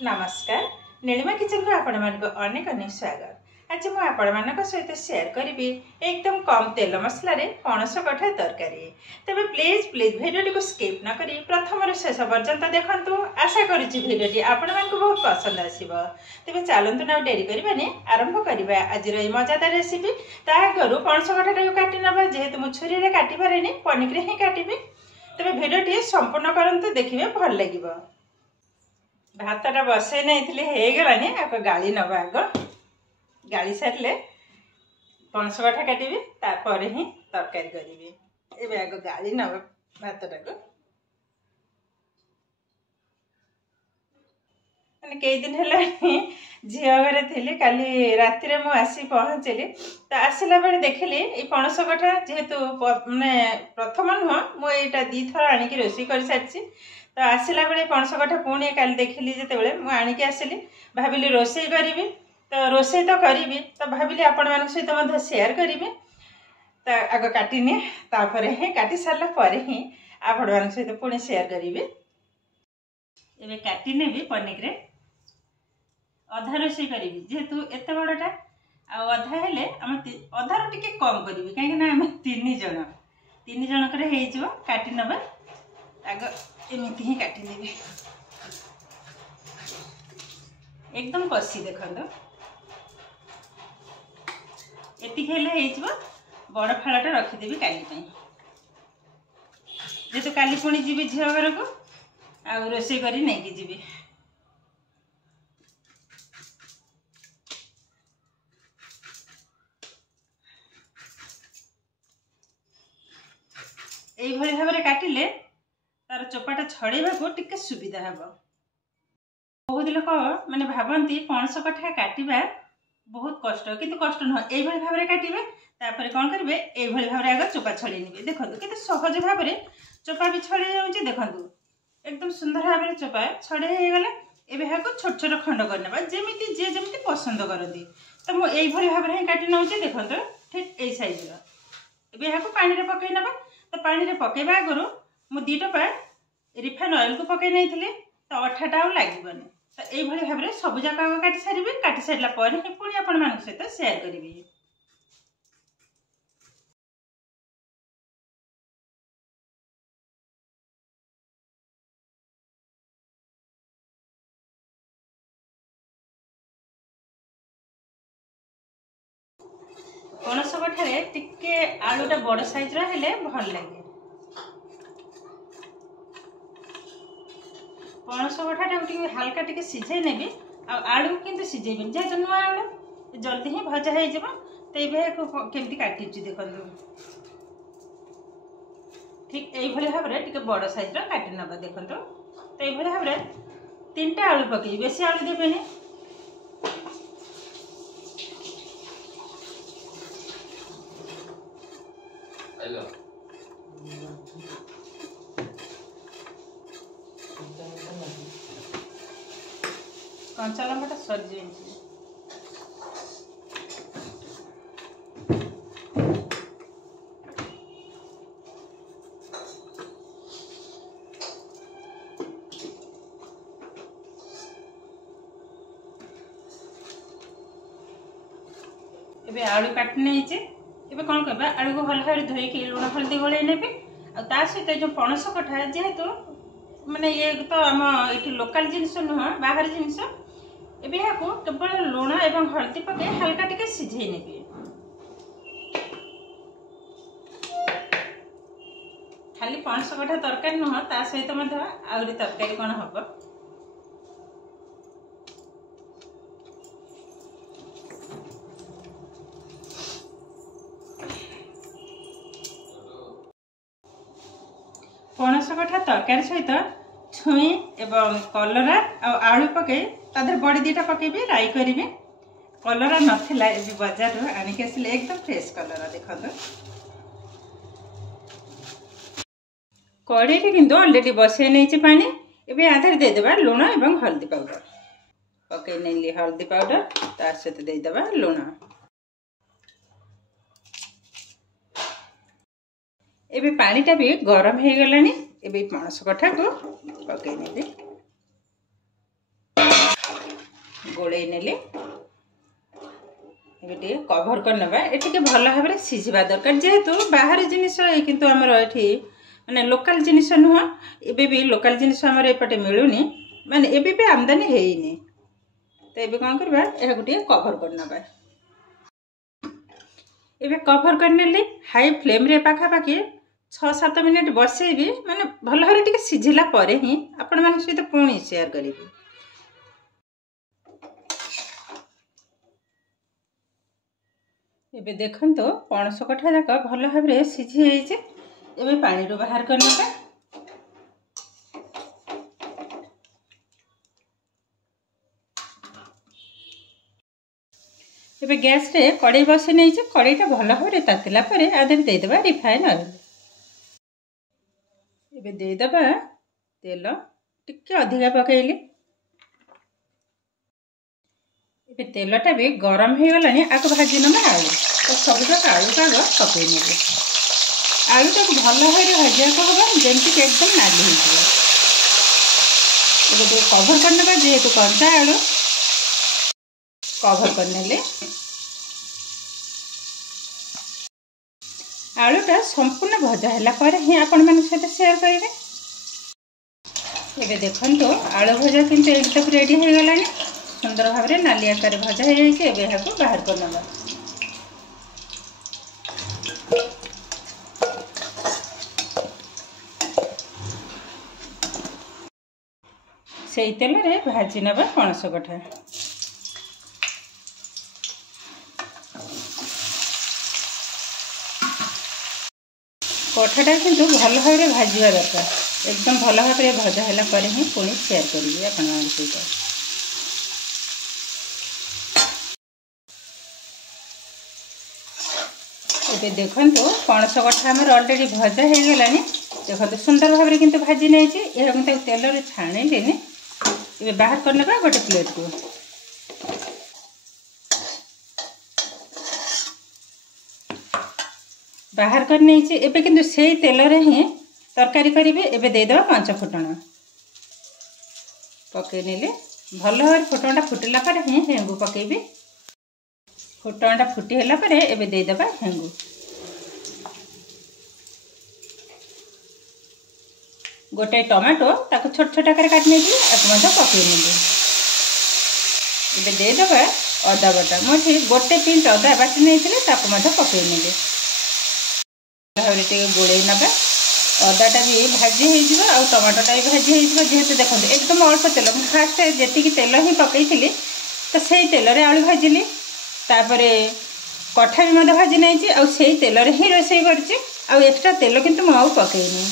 नमस्कार नीलिमा किचन को आपण मानक अनेक अनेक स्वागत। आज मुझे आपण मानक सहित शेयर करी एकदम कम तेल मसला रे पणस कठा तरकारी। तेबे प्लीज प्लीज वीडियो को स्किप न करी प्रथम शेष पर्यंत देखंतु। आशा करूची वीडियोटी आपण मानक बहुत पसंद आसीबो। तेबे चलंतु ना डेरी करबानी आरंभ करबा आज रे मजादार रेसिपी। ता आगरु पणस कठाटा काटी नबा जेहेतु मु छुरी रे काटी पारेनी पनिक रे ही काटिबी। तेबे वीडियोटी संपूर्ण करंतु देखिबे भल लागिबो। भातटा बसई नहीं गलानी आप गाड़ी नवा आग गाड़ी सारे पणस कठा काटि तापर ही तरकारी करी। एबे आग गाड़ी नवा भातटा को मैंने कई दिन है झी घरे थी काली राति मु आसी पहुँचली। तो आसला बेले देखिली ये पणस कठा जेहेतु मैंने प्रथम नुह मुझा दी थर आणिक रोषे कर सारी। तो आसला बेले पणस कठा पुणी काली देखिली जिते मुझे आसली भाविली रोषे करी। तो रोषे तो करी तो भाविली आपण मान सहित शेयर करी। तो आग काटिनी तापर ही काटी सारा पर ही आपण मान सहित पुणी शेयर करी। एबे काटिने भी पनिक रे अधा रोषे करी जेहेतु एत बड़टा अधा हेले अधार टिके कम करी कहीं आम तीन जनकर हो काटि नबा। आग एमती ही काटिदेवी एकदम कषि देखो एति बड़ फाड़ाटा रखीदेवी काली जेहेतु काली पुणी जी झील घर को आ रोषे करी नहीं कि जीवी। यही भाव में काटिले तार चोपाटा छड़ेबा को टिके सुविधा हे। बहुत लोक माने भावती पणस कठा काटिबा बहुत कष्ट किंतु कष्ट नुह। यही भाव में काटिबे तापर कौन करेंगे यही भाव में आग चोपा छड़े ने देखो केते सहज भाव में चोपा भी छड़े जाऊँगी। देखो एकदम सुंदर भाव में चोपा छड़े हो गला। एबे को छोट छोट खंड करना जमी जे जमी पसंद करती। तो मुझे यही भाव में काटि नौ देखो ठीक यही साइज रे पानी रे पकई नबा। तो पानी रे पकेबा आगु मु 2 टोपा रिफाइन ऑयल को पकई नहीं थी। तो अठाटा आ लगे तो यही भाव में सब जाक काटि सारी काटि सारा पर ही पुणी आपण मान सहित शेयर करी। पणस कठारे टिके आलूटा बड़ साइज हेले भल लगे। पणस कठाटा हाल्का टिके सिझे नेबी आलू किंतु सिझेबी जेहेतु नुआ आलू जल्दी ही भजा हो। तो ये केमती काटी देखो ठीक यही भाव में टिके बड़ साइज काटि नबा। देखो तो यही भाव में 3टा आलू पकई बेसी आलू देबेनी। कंचा लंबाटा सरी जाए आलू काटने एबे कौन करबा आलू को भल भाव धोईकी लुण हल्दी गोल ने सहित जो पणस कठा जेहेतु माने ये तो आम ये लोकल जिनस नुह बाहर जिनस एबे केवल लुण एवं हल्दी पके हल्का टिके सिझे नेबे। खाली पणस कठा तरकारी नुह ता सहित आउरी तरकारी कौन हम। पणस कठा तरकारी सहित छुई एवं कलरा आलू पके तादर बड़ी 2टा पकेबी राई करी। कलरा नथिला ए बाजार आनिक आसिले एकदम फ्रेश कलरा देखो। कड़े किंतु ऑलरेडी बसई नहीं पानी एबे आधार देदेबा लुण एवं हल्दी पाउडर पकई नहीं हल्दी पाउडर तार सहित देदेबा लुण। एबे पानीटा भी गरम हो गलानी। एबे पणस कठा को पकई नेबी। गोले नेली टे कभर कर नबा एटिके भल भाव में सीझा दरकार जेहेतु बाहर जिनिस किंतु आमर ये माने लोकल जिनिस नुह एबे भी लोकल जिनिस आमर एपटे मिलूनी माने एबे भी आमदानी हेइनी तो ये कौन करबा एहा गोटे कभर कर नबा एबे कभर कर नेली हाई फ्लेम रे पाखापाखि 6-7 मिनिट बसेबी माने भल भाव टिके सिझिला परे ही आपण मान सहित पुणी शेयर करिबी। एबे देखंतो पणस कठा जाक भल भाव में सिझी जाइए एबे पानी रो बाहर कर नबा एबे गैस रे कड़ाई बसई नहीं कड़ाईटा भल भाव में तातिला परे आधे देदेबा रिफाइन ऑयल एबे देदेबा तेल टिके अधिका पकईली एबे तेलटा भी गरम हो गलानी आको भाजी नबा आलू तो सब जाक आलू काग पकई नेबे आलूटा को भल भाव भाजा को हम जमती एकदम नाली हो कभर कर नबा जेहेतु कंचा आलू कभर कर नेले आलूटा संपूर्ण भजा है पर ही आपण मान सहित शेयर करेंगे। एबे देखंतो आलू भजा किंतु एकदम रेडी हो गलानी सुंदर भाव में नाली आकार भजा हो जाए बाहर कर नबा से तेल रे भाजी नबा पणस कठा कठाटा किंतु भल भाव में भाजवा दरकार एकदम भल भाव में भजा है पर ही पुणी शेयर करेंगे आपण सहित। एबे देखंतो पणस कठा हमर ऑलरेडी भजा हो गलानी देखो सुंदर भाव में किंतु भाजी नहीं यह तेल रे छाणिलेनी एबे बाहर कर नबा गोटे प्लेट को बाहर कर नहीं एबे किंतु से तेल रे ही तरकारी करेंगे एबे देदेबा 5 फुटण पकई नेले भल भाव फुटणटा फुटिला पर ही हेंगू पकेबी फुटणटा फुटी होला पर एबे देदेबा हेंगू गोटे टमाटो ताको छोट छोट आकार काट नेली पकई नेली एबे देदेबा अदा बटा मुझे गोटे पिंच अदा बाटी नहीं पकई नेली गोड़े नबा अदाटा भी भाजी हो टमाटोटा भी भाजी हो जेहेतु देखो एकदम अल्प तेल फास्ट जी तेल ही पकई तो से तेल रे आलू भाजिली तापर कठा भी मत भाजी नहीं आई तेल रे ही रोषे कर एक्स्ट्रा तेल किंतु मु पकईनी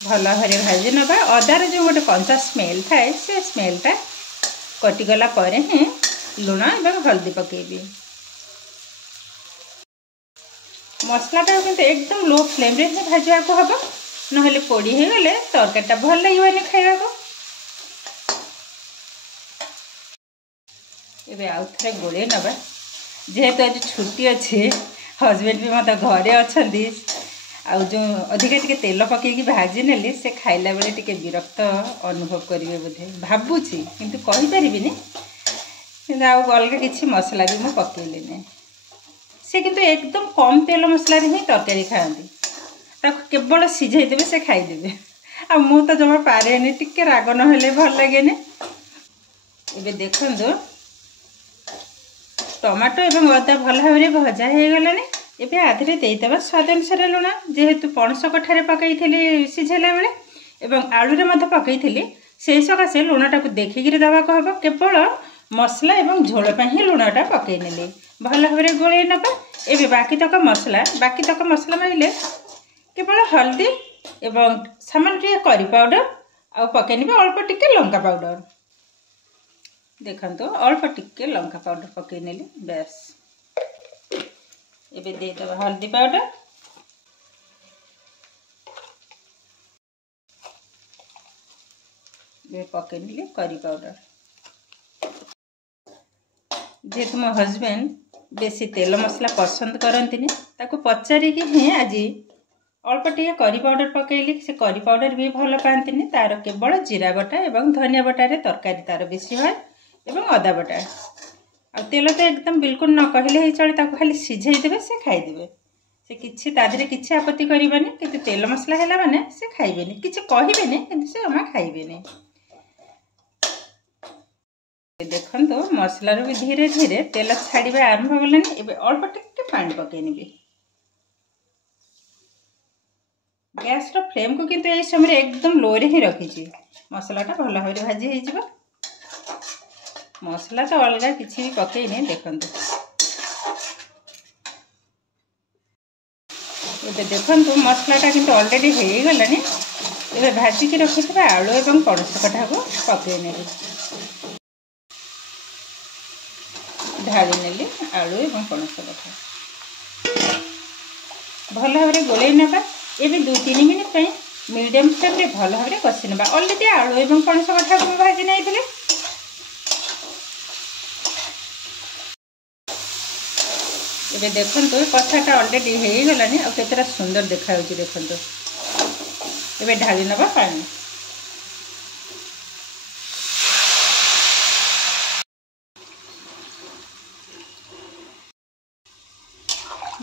भल भाव भाजी नबा अदार जो गोटे कंचा स्मेल थाए से स्मेलटा कटिगला पर ही लुण एवं हल्दी पकेबी मसलाटा किंतु एकदम लो फ्लेम रे भाजा को हम ना पोड़ी हो गले तरकारीटा भल लगे खावा को एबे आउ थे गोले नबा जेहेतु आज छुट्टी अच्छे हजबैंड भी मत घरे अच्छा जो अधिका टिके तेल पकईकी भाजी नेली से खाइला बेले टिके विरक्त अनुभव करेंगे बोधे भावुची किंतु कहि परिबिनी किंतु अलग किसी मसला भी मुझे पकईली से किंतु एकदम कम तेल मसला ही तरकारी खाती केवल सीझे से खाईदेवे आ मु तो जमा पारे टिके राग ना भल लगे एबे देखो टमाटो एवं अदा भल भाव में भजा हो गलानी एबे आधे देदेबा स्वाद अनुसार लुण जेहेतु पणस कठारे पकई सीझेला बेले एवं आलू रे पकई से सकाशे लुणटा को देखिकी दवा को हम केवल मसला एवं झोल ही लुणटा पकई नेली भल भाव में गोले नबा एबे बाकी तक मसला माइले केवल हल्दी एवं सामान्य करी पाउडर आ पकई नेबे अल्प टिके लंका पाउडर देखो अल्प टिके लंका पाउडर पकई नेली बेस एबे देदेबा हल्दी पाउडर पकई नेली करी पाउडर जेहेतु मो हजबैंड बेसी तेल मसला पसंद करती ताको पचारिकी ही आज अल्प टे करी पाउडर पकईली से करी पाउडर भी भल पाती तार केवल जीरा बटा और धनिया बटारे तरकारी तार बेसी है और अदा बटा आ तेल तो एकदम बिल्कुल न कहले ही चले खाली सिझेदेवे से खाईदेवे से किसी तादेह किसी आपत्ति करवानी कि तेल मसला है माने से खाइबेनी किसी कहबेनी कि से जमा खाइबेनी। देखो मसलार भी धीरे धीरे तेल छाड़ा आरंभ गलानी अल्प टिके पानी पकईनी गैस फ्लेम को किंतु यही समय एकदम लो रे ही रखी मसलाटा भल भाव भाजी हो मसला तो अलग किसी भी पकईनी देखो देखो मसलाटा किंतु ऑलरेडी हो गलानी ए भाजिक रखि आलू और पणस कटा को पकई ढाली नेली आलू और पणस कटा भल भाव गोल नवा ये 2-3 मिनट मीडियम फ्लेम रे भल भाव कषि ना अलरेडी आलू और पणस कटा को भाजी नहीं ये देखो कषाटा अलरेडी हो गलानी और केतरा सुंदर देखा देखो ये ढाली नवा पानी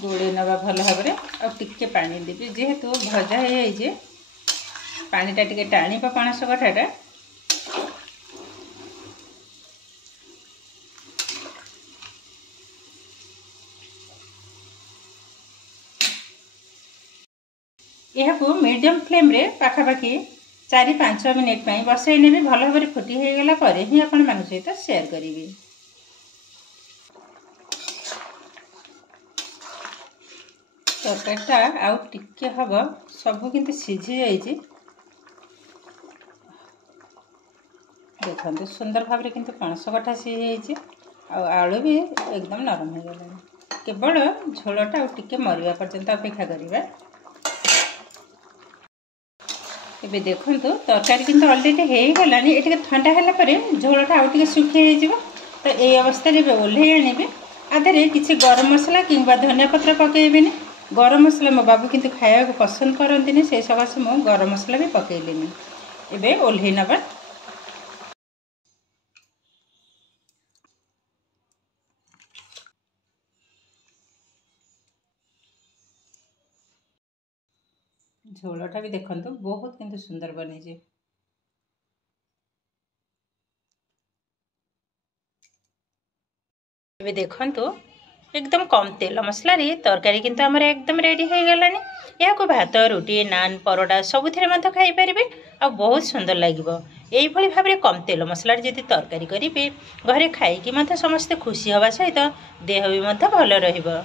गोड़े नवा भल भाव और टिके पानी देवी जेहेतु भजा हो पानीटा टिके टाणी पणस कठाटा यह मीडियम फ्लेम रे पाखापाखि 4-5 मिनिट बसई ने भल भाव फुटी हो गला ही आपण मान सहित शेयर करी। तरकारीटा आउ टिके हम सब किंतु सिझी जाइए देखते सुंदर भाव में किंतु पणस कटा सिझी आलू भी एकदम नरम हो गला केवल झोलटा टिके मरिया पर्यंत अपेक्षा करवा। ये देखो तरकारी किंतु ऑलरेडी हो गलानी ये ठंडा है झोलटा आउ सुखी हो तो ये अवस्था ओल्हे आने आधे किसी गरम मसला कि धनिया पत्र पकईबेनी गरम मसला मो बाबू किंतु खाया को पसंद करती से सकाशे मु गरम मसला भी पकईलिनी एबे ओल्हे नबा। झोलटा भी देखो बहुत किंतु सुंदर बनी देखो एकदम कम तेल मसला तरकारी किंतु आमर एकदम रेडी हो गलानी या भात रुटी नान परोटा सबुथिरे मध्य खाई पारिबे आ बहुत सुंदर लागिबो। एई भली भाबरे कम तेल मसला जदि तरकारी करिबे घरे खाइकी मध्य समस्ते खुशी हवा सहित देह भी मध्य भल रहिबो।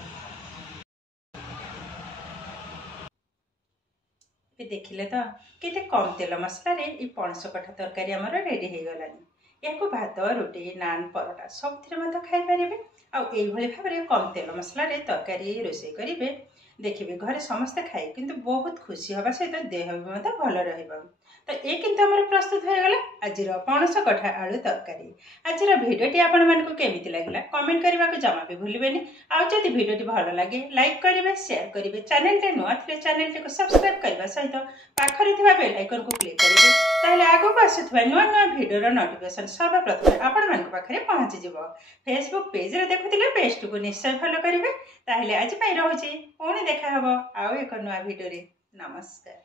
देखिले तो केते कम तेल मसला पणस कठा तरकारी आमर रेडी हो गलानी या भात रुटी नान परोटा सबुथिरे मध्य खाई पारिबे आई भाव में कम तेल मसला तरकारी रोषे करेंगे देखिए घरे समस्ते खाए किंतु बहुत खुशी हवा सहित देह भी भल रहिबो। तो ये किंतु आमर प्रस्तुत हो गला आज पणस कठा आलू तरकारी। आज भिडियोटी आपण मानकु केमिति लागला कमेंट करने को जमा भी भूलिबेनी। आउ जदि भिडियोटी भल लगे लाइक करेंगे शेयर करेंगे चैनल टे नुआ थे चैनल को सब्सक्राइब करने सहित पाखरे थिबा बेल आइकन को क्लिक करेंगे ताहले आगो आसुवा नुआ नुआ भिडियोर नोटिफिकेशन सर्वप्रथम आपण मानक पाखरे पहुंची जिवो। फेसबुक पेज रे देखुथिले पेज को निश्चय फॉलो करेंगे। ताहले आज पई रहउची पुणी देखा हबो आउ एक नुआ भिडियो रे। नमस्कार।